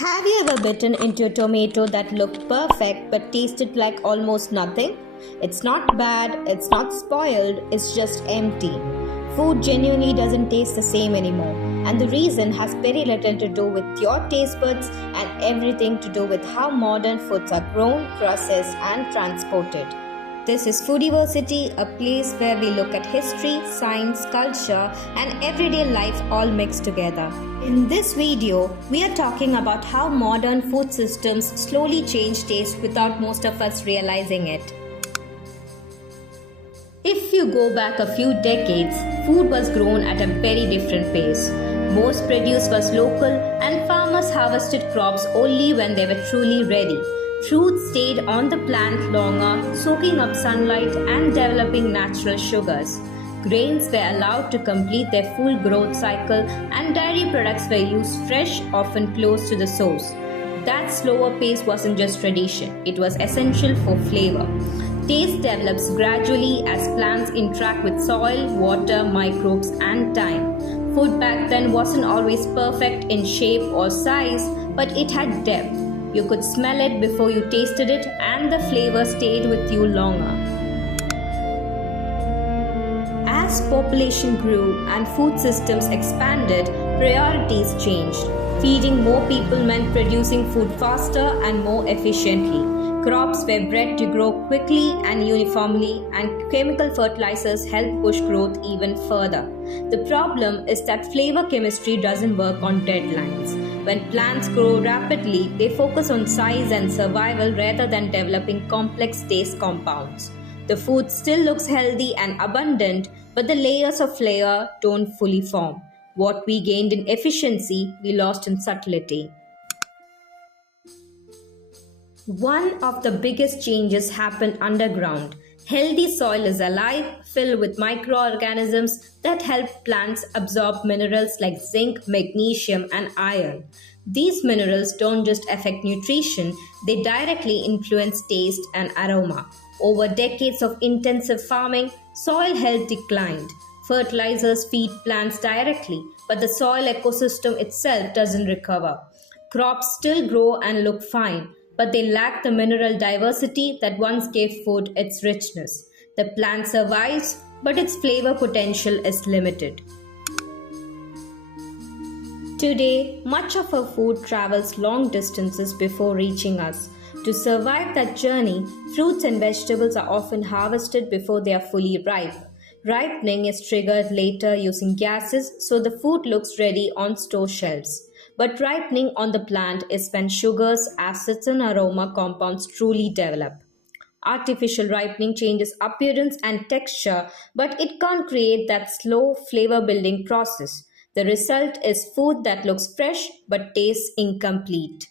Have you ever bitten into a tomato that looked perfect but tasted like almost nothing? It's not bad, it's not spoiled, it's just empty. Food genuinely doesn't taste the same anymore, and the reason has very little to do with your taste buds and everything to do with how modern foods are grown, processed, and transported. This is Foodiversity, a place where we look at history, science, culture, and everyday life all mixed together. In this video, we are talking about how modern food systems slowly change taste without most of us realizing it. If you go back a few decades, food was grown at a very different pace. Most produce was local and farmers harvested crops only when they were truly ready. Fruits stayed on the plant longer, soaking up sunlight and developing natural sugars. Grains were allowed to complete their full growth cycle, and dairy products were used fresh, often close to the source. That slower pace wasn't just tradition, it was essential for flavor. Taste develops gradually as plants interact with soil, water, microbes, and time. Food back then wasn't always perfect in shape or size, but it had depth. You could smell it before you tasted it, and the flavor stayed with you longer. As population grew and food systems expanded, priorities changed. Feeding more people meant producing food faster and more efficiently. Crops were bred to grow quickly and uniformly, and chemical fertilizers helped push growth even further. The problem is that flavor chemistry doesn't work on deadlines. When plants grow rapidly, they focus on size and survival rather than developing complex taste compounds. The food still looks healthy and abundant, but the layers of flavor don't fully form. What we gained in efficiency, we lost in subtlety. One of the biggest changes happened underground. Healthy soil is alive, filled with microorganisms that help plants absorb minerals like zinc, magnesium, and iron. These minerals don't just affect nutrition, they directly influence taste and aroma. Over decades of intensive farming, soil health declined. Fertilizers feed plants directly, but the soil ecosystem itself doesn't recover. Crops still grow and look fine, but they lack the mineral diversity that once gave food its richness. The plant survives, but its flavor potential is limited. Today, much of our food travels long distances before reaching us. To survive that journey, fruits and vegetables are often harvested before they are fully ripe. Ripening is triggered later using gases, so the food looks ready on store shelves. But ripening on the plant is when sugars, acids, and aroma compounds truly develop. Artificial ripening changes appearance and texture, but it can't create that slow flavor building process. The result is food that looks fresh but tastes incomplete.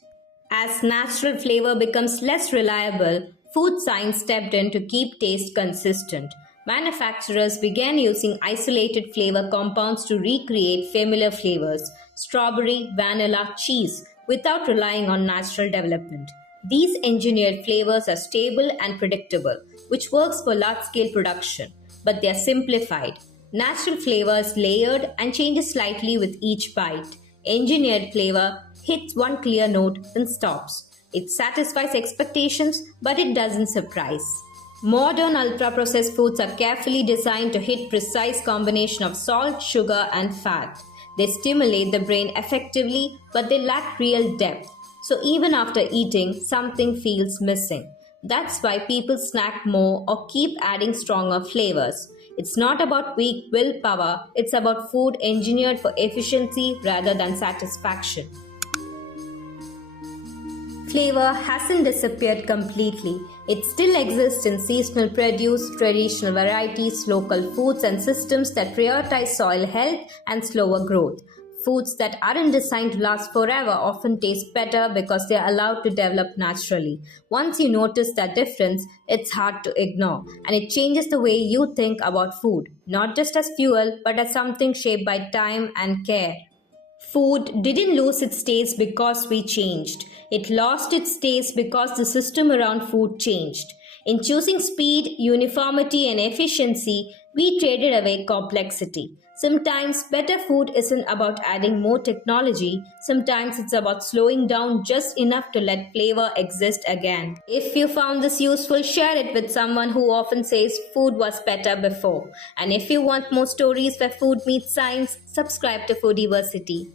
As natural flavor becomes less reliable, food science stepped in to keep taste consistent. Manufacturers began using isolated flavor compounds to recreate familiar flavors, strawberry, vanilla, cheese, without relying on natural development. These engineered flavors are stable and predictable, which works for large-scale production, but they are simplified. Natural flavor is layered and changes slightly with each bite. Engineered flavor hits one clear note, then stops. It satisfies expectations, but it doesn't surprise. Modern ultra-processed foods are carefully designed to hit precise combination of salt, sugar, and fat. They stimulate the brain effectively, but they lack real depth. So even after eating, something feels missing. That's why people snack more or keep adding stronger flavors. It's not about weak willpower, it's about food engineered for efficiency rather than satisfaction. Flavor hasn't disappeared completely. It still exists in seasonal produce, traditional varieties, local foods, and systems that prioritize soil health and slower growth. Foods that aren't designed to last forever often taste better because they are allowed to develop naturally. Once you notice that difference, it's hard to ignore, and it changes the way you think about food, not just as fuel, but as something shaped by time and care. Food didn't lose its taste because we changed. It lost its taste because the system around food changed. In choosing speed, uniformity, and efficiency, we traded away complexity. Sometimes better food isn't about adding more technology, sometimes it's about slowing down just enough to let flavor exist again. If you found this useful, share it with someone who often says food was better before. And if you want more stories where food meets science, subscribe to Foodiversity.